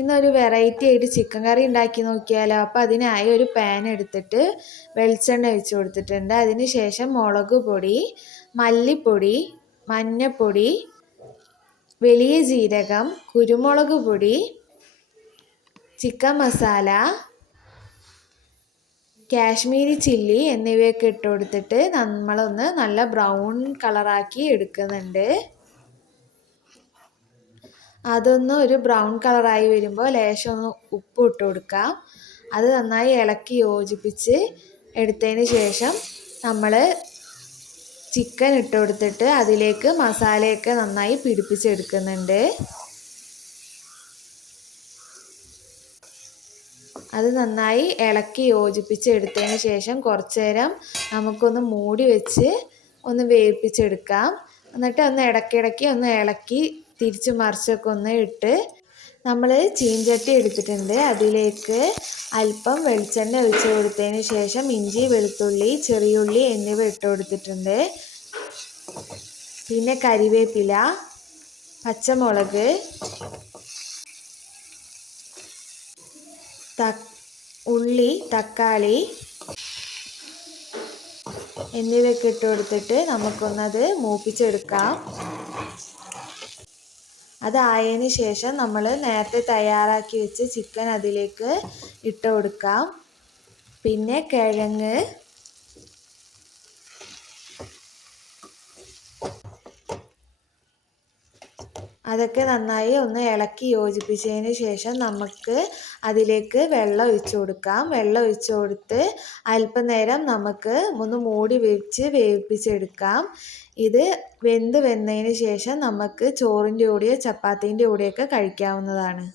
ഇന്നൊരു വെറൈറ്റി ആയിട്ട് ചിക്കൻ കറി ഉണ്ടാക്കി നോക്കിയാലോ? അപ്പോൾ അതിനായി ഒരു പാൻ എടുത്തിട്ട് വെളിച്ചെണ്ണ ഒഴിച്ച് കൊടുത്തിട്ടുണ്ട്. അതിന് ശേഷം മുളക് പൊടി മല്ലിപ്പൊടി മഞ്ഞപ്പൊടി വലിയ ജീരകം കുരുമുളക് പൊടി ചിക്കൻ മസാല കാശ്മീരി ചില്ലി എന്നിവയൊക്കെ ഇട്ട് കൊടുത്തിട്ട് നമ്മളൊന്ന് നല്ല ബ്രൗൺ കളറാക്കി എടുക്കുന്നുണ്ട്. അതൊന്ന് ഒരു ബ്രൗൺ കളറായി വരുമ്പോൾ ലേശം ഒന്ന് ഉപ്പ് ഇട്ട് കൊടുക്കാം. അത് നന്നായി ഇളക്കി യോജിപ്പിച്ച് എടുത്തതിന് ശേഷം നമ്മൾ ചിക്കൻ ഇട്ട് കൊടുത്തിട്ട് അതിലേക്ക് മസാലയൊക്കെ നന്നായി പിടിപ്പിച്ചെടുക്കുന്നുണ്ട്. അത് നന്നായി ഇളക്കി യോജിപ്പിച്ച് എടുത്തതിന് ശേഷം കുറച്ച് നേരം നമുക്കൊന്ന് മൂടി വെച്ച് ഒന്ന് വേവിപ്പിച്ചെടുക്കാം. എന്നിട്ട് ഒന്ന് ഇടയ്ക്കിടയ്ക്ക് ഒന്ന് ഇളക്കി തിരിച്ചു മറിച്ചൊക്കെ ഒന്ന് ഇട്ട് നമ്മൾ ചീഞ്ചട്ടി എടുത്തിട്ടുണ്ട്. അതിലേക്ക് അല്പം വെളിച്ചെണ്ണ ഒഴിച്ച് കൊടുത്തതിന് ശേഷം ഇഞ്ചി വെളുത്തുള്ളി ചെറിയുള്ളി എന്നിവ ഇട്ട് കൊടുത്തിട്ടുണ്ട്. പിന്നെ കരിവേപ്പില പച്ചമുളക് ഉള്ളി തക്കാളി എന്നിവയൊക്കെ ഇട്ട് കൊടുത്തിട്ട് നമുക്കൊന്നത് മൂപ്പിച്ചെടുക്കാം. അതായതിന് ശേഷം നമ്മൾ നേരത്തെ തയ്യാറാക്കി വെച്ച ചിക്കൻ അതിലേക്ക് ഇട്ട് കൊടുക്കാം. പിന്നെ കിഴങ്ങ് അതൊക്കെ നന്നായി ഒന്ന് ഇളക്കി യോജിപ്പിച്ചതിന് ശേഷം നമുക്ക് അതിലേക്ക് വെള്ളം ഒഴിച്ചു കൊടുക്കാം. വെള്ളം ഒഴിച്ചു കൊടുത്ത് അല്പനേരം നമുക്ക് ഒന്ന് മൂടി വെച്ച് വേവിപ്പിച്ചെടുക്കാം. ഇത് വെന്ത് വന്നതിന് ശേഷം നമുക്ക് ചോറിന്റെ കൂടെയോ ചപ്പാത്തീന്റെ കൂടെയൊക്കെ കഴിക്കാവുന്നതാണ്.